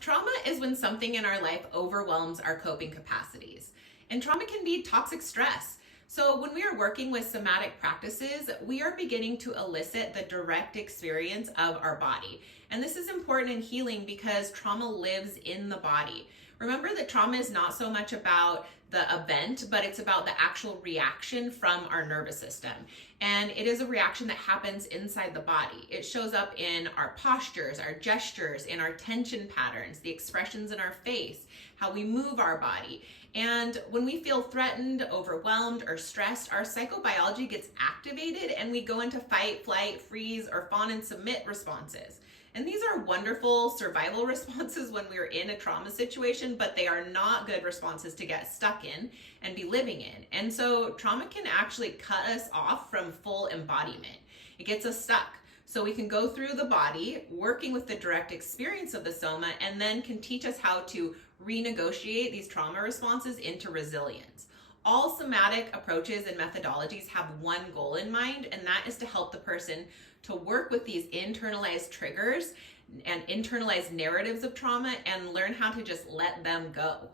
Trauma is when something in our life overwhelms our coping capacities. And trauma can be toxic stress. So when we are working with somatic practices, we are beginning to elicit the direct experience of our body. And this is important in healing because trauma lives in the body. Remember that trauma is not so much about the event, but it's about the actual reaction from our nervous system. And it is a reaction that happens inside the body. It shows up in our postures, our gestures, in our tension patterns, the expressions in our face, how we move our body. And when we feel threatened, overwhelmed, or stressed, our psychobiology gets activated and we go into fight, flight, freeze, or fawn and submit responses. And these are wonderful survival responses when we're in a trauma situation, but they are not good responses to get stuck in and be living in. And so trauma can actually cut us off from full embodiment. It gets us stuck. So we can go through the body, working with the direct experience of the soma, and then can teach us how to renegotiate these trauma responses into resilience. All somatic approaches and methodologies have one goal in mind, and that is to help the person to work with these internalized triggers and internalized narratives of trauma and learn how to just let them go.